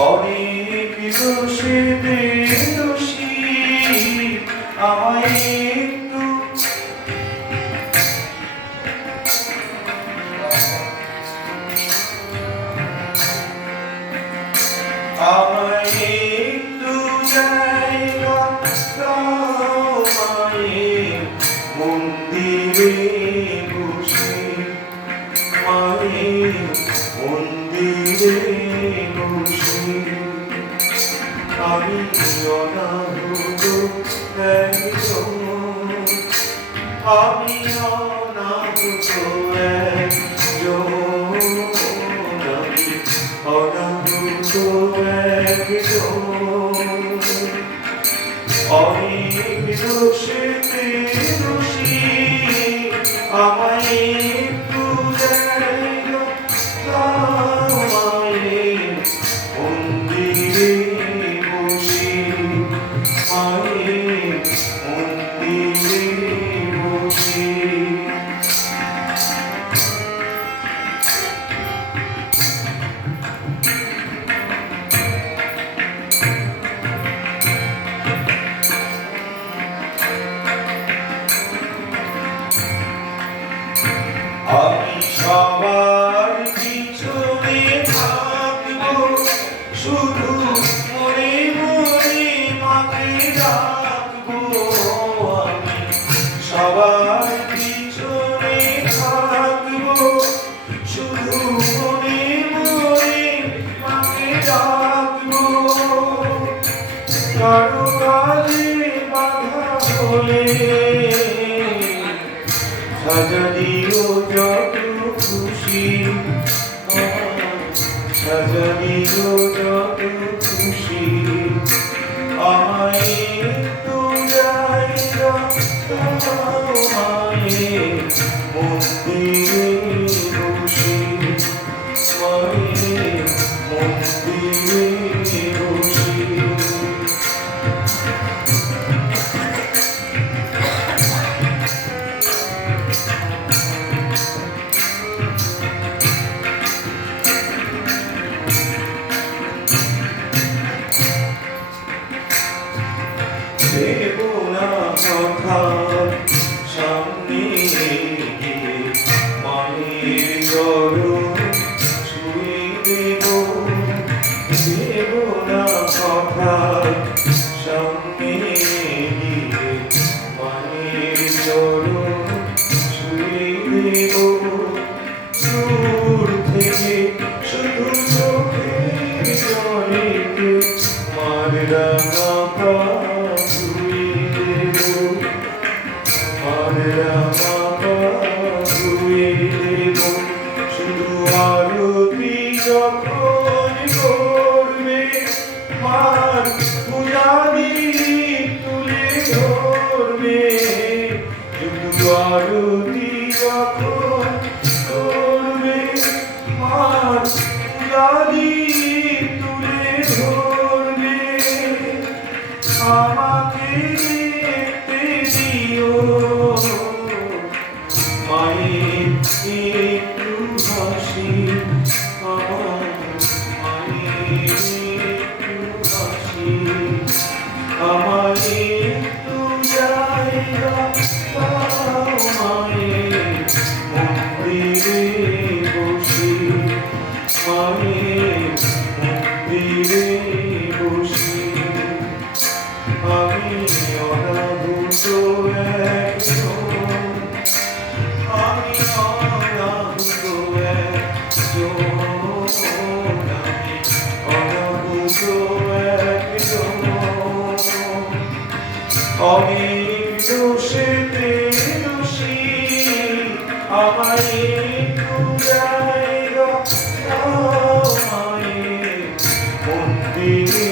অনেক দোষেতে দোষী আমায় একটু আমায় একটু জায়গা দাও মায়ের মন্দিরে বসে মায়ের মন্দিরে বসে আমি অনাহুত একজন আমি অনাহুত একজন আমি অনাহুত একজন অনেক দোষেতে দোষী আমায় একটু জায়গা দাও মায়ের মন্দিরে বসে মায়ের মন্দিরে বসে আমি সবার পিছনে থাকবো শুধু মনে মনে মাকে ডাকবো আমি সবার পিছনে থাকবো শুধু মনে মনে মাকে ডাকবো কারো কাজে বাধা হলে সাজা দিও যত খুশি সাজা দিও যত খুশি আমায় একটু জায়গা দাও মায়ের মন্দিরে বসে মায়ের মন্দিরে বসে দেবো না কথা সামনে মায়ের চরণ ছুঁয়ে দেবো দেবো না কথা সামনে মায়ের চরণ ছুঁয়ে দেবো দূর থেকে শুধু চোখে জলেতে মার রাঙা পা শুধু আরতি যখন করবে মার পূজারি তুলে ধরবে শুধু আরতি যখন করবে মার পূজারি তুলে ধরবে আমাকে দেখতে দিও মায়ের একটু হাসি আমার মায়ের একটু হাসি আমার একটু জায়গা দাও মায়ের মন্দিরে বসে মায়ের মন্দিরে বসে আমি অনাহুত একজন আমি অনাহুত একজন আমি অনাহুত একজন অনেক দোষেতে দোষী আমায় একটু জায়গা দাও মায়ের আমি